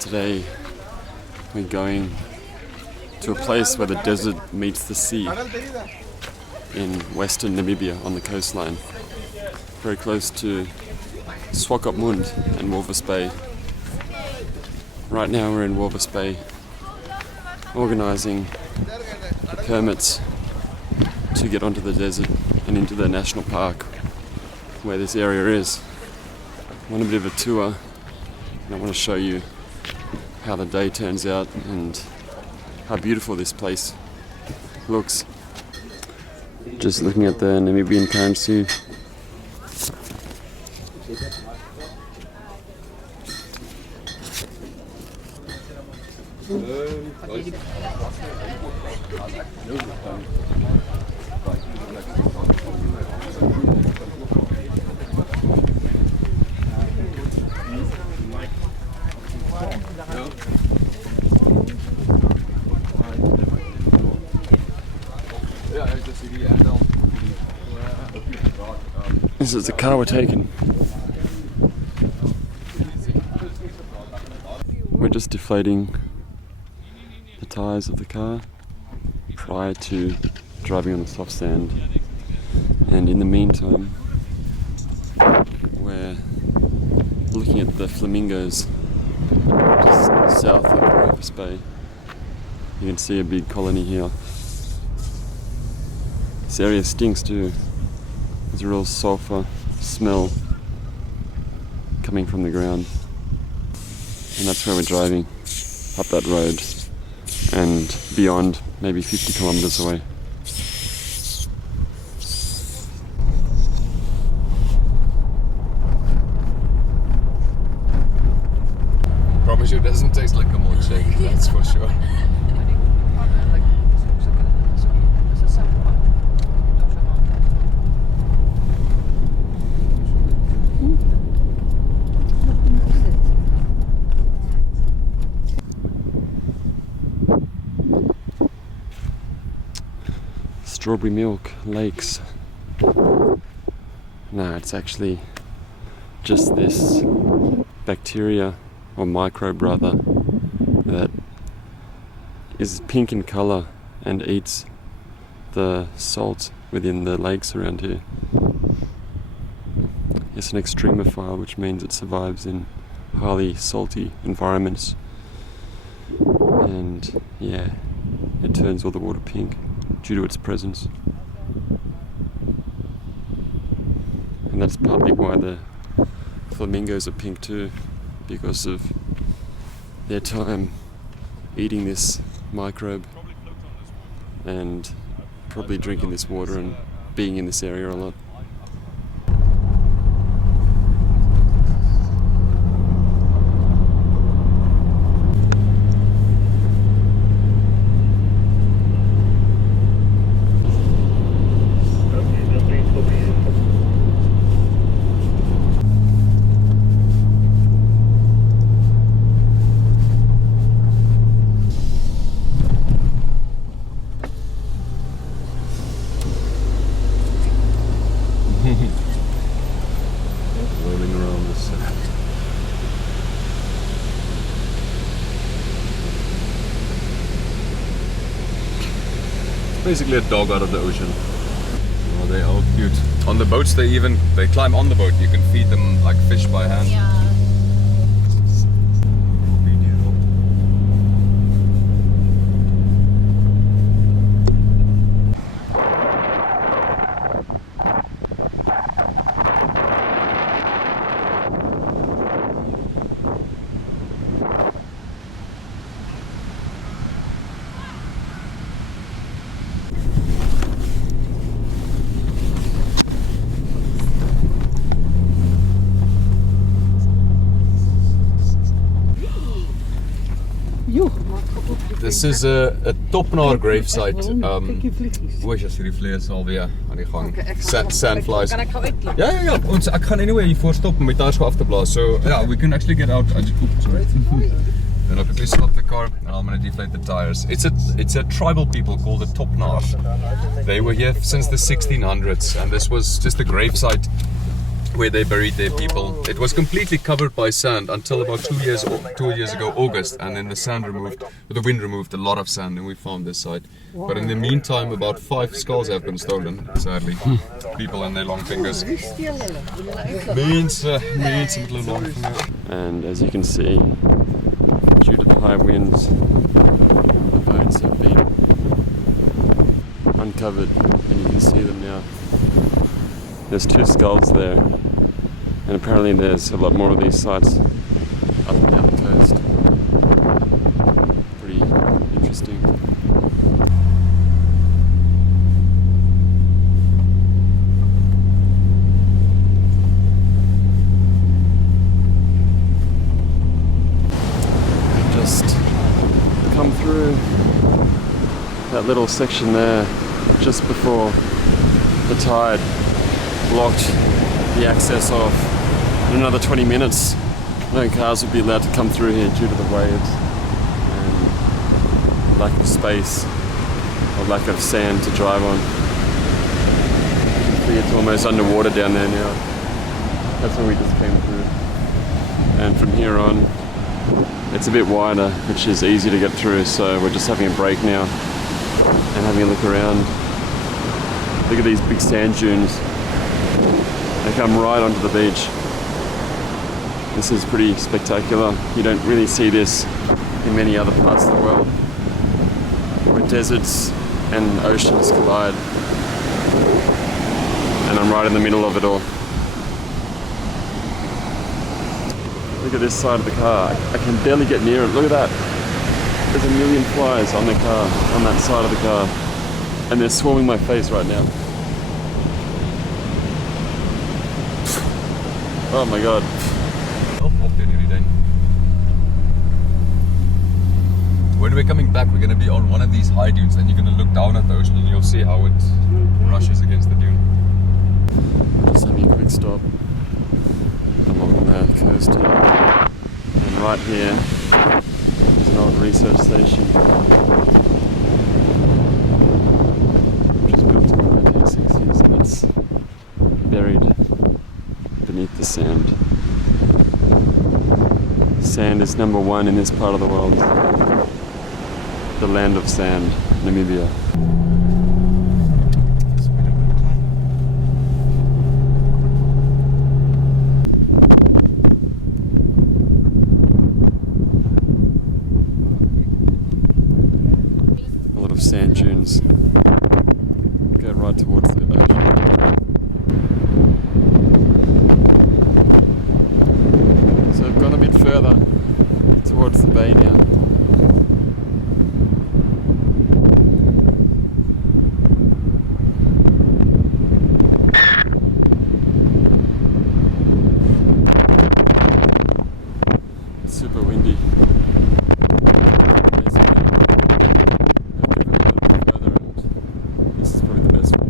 Today we're going to a place where the desert meets the sea in western Namibia on the coastline, very close to Swakopmund and Walvis Bay. Right now we're in Walvis Bay organising permits to get onto the desert and into the national park where this area is. I want a bit of a tour and I want to show you how the day turns out and how beautiful this place looks. Just looking at the Namibian currency. This is the car we're taking. We're just deflating the tyres of the car prior to driving on the soft sand, and in the meantime we're looking at the flamingos just south of Walvis Bay. You can see a big colony here. This area stinks too. There's a real sulphur smell coming from the ground, and that's where we're driving, up that road and beyond, maybe 50 kilometers away. Promise you it doesn't taste like a milkshake, that's for sure. Strawberry milk lakes. No, it's actually just this bacteria or microbe rather that is pink in color and eats the salt within the lakes around here. It's an extremophile, which means it survives in highly salty environments, and yeah, it turns all the water pink due to its presence. And that's partly why the flamingos are pink too, because of their time eating this microbe and probably drinking this water and being in this area a lot. Rolling around the sand. It's basically a dog out of the ocean. Oh, they're all cute. On the boats they climb on the boat. You can feed them like fish by hand. Yeah. This is a topnaar gravesite. Hoes as hierdie vlees alweer aan die gang. Sandflies. Kan ek gou uitklim? Ja. Ek gaan anyway hier voor stop om my tyres af te blaas. So yeah, we can actually get out. Sorry. Then I'll quickly stop the car and I'm going to deflate the tires. It's a tribal people called the Topnaar. They were here since the 1600s, and this was just a gravesite where they buried their people. It was completely covered by sand until about 2 years ago, August, and then the wind removed a lot of sand, and we found this site. Wow. But in the meantime, about 5 skulls have been stolen, sadly. People and their long fingers. Means some little long fingers. And as you can see, due to the high winds, the bones have been uncovered, and you can see them now. There's 2 skulls there, and apparently there's a lot more of these sites up and down the coast. Pretty interesting. Just come through that little section there just before the tide blocked the access off. In another 20 minutes, no cars would be allowed to come through here due to the waves and lack of space or lack of sand to drive on. You can see it's almost underwater down there now. That's where we just came through. And from here on, it's a bit wider, which is easy to get through, so we're just having a break now and having a look around. Look at these big sand dunes. They come right onto the beach. This is pretty spectacular. You don't really see this in many other parts of the world, where deserts and oceans collide. And I'm right in the middle of it all. Look at this side of the car. I can barely get near it. Look at that. There's a million flies on the car, on that side of the car. And they're swarming my face right now. Oh my god. When we're coming back, we're going to be on one of these high dunes, and you're going to look down at the ocean and you'll see how it rushes against the dune. Just having a quick stop along the coast here. And right here is an old research station, which was built in the 1960s, and it's buried beneath the sand. Sand is number 1 in this part of the world. The land of sand, Namibia. A lot of sand dunes go right towards the ocean. So I've gone a bit further towards the bay now. Super windy. This is probably the best one.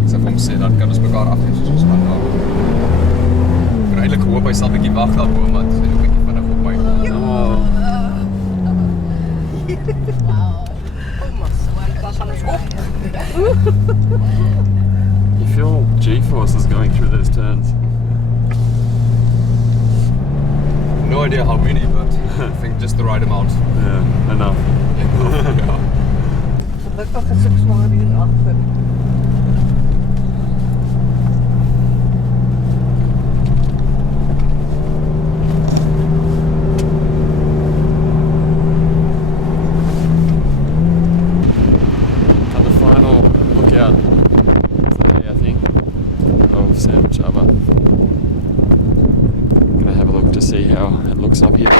Ek sê vir hom sê dan kan ons mekaar afheen soos ons gaan daar. Ek het eintlik gehoop hy sal 'n bietjie wag daarbo, maar hy het 'n bietjie vinnig op my. You feel G-forces going through those turns. No idea how many, but I think just the right amount. Yeah, enough. Ja. Gelukkig is ek swaar hier agter. And the final lookout today, I think, of Sandwich Harbour. Gonna have a look to see how it looks up here.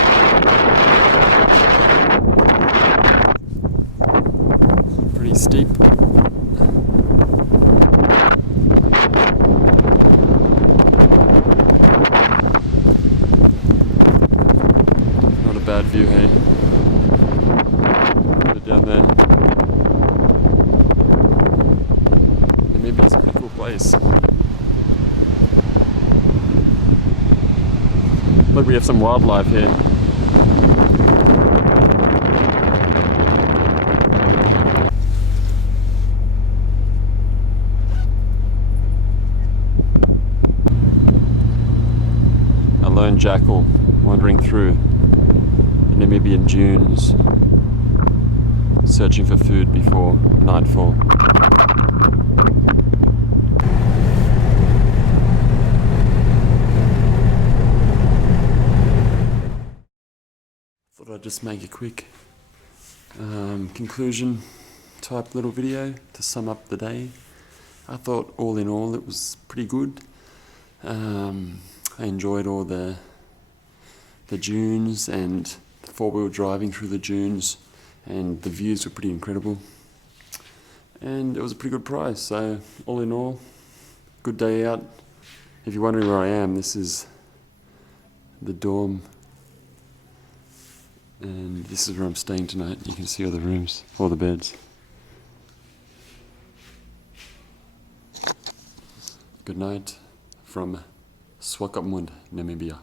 Pretty steep. Not a bad view, hey? Put it down there. Namibia's a pretty cool place. Look, we have some wildlife here. A lone jackal wandering through the Namibian dunes, searching for food before nightfall. Thought I'd just make a quick conclusion type little video to sum up the day. I thought all in all it was pretty good. I enjoyed all the dunes and the four-wheel driving through the dunes, and the views were pretty incredible. And it was a pretty good price, so all in all, good day out. If you're wondering where I am, this is the dorm, and this is where I'm staying tonight. You can see all the rooms, all the beds. Good night from Swakopmund, Namibia.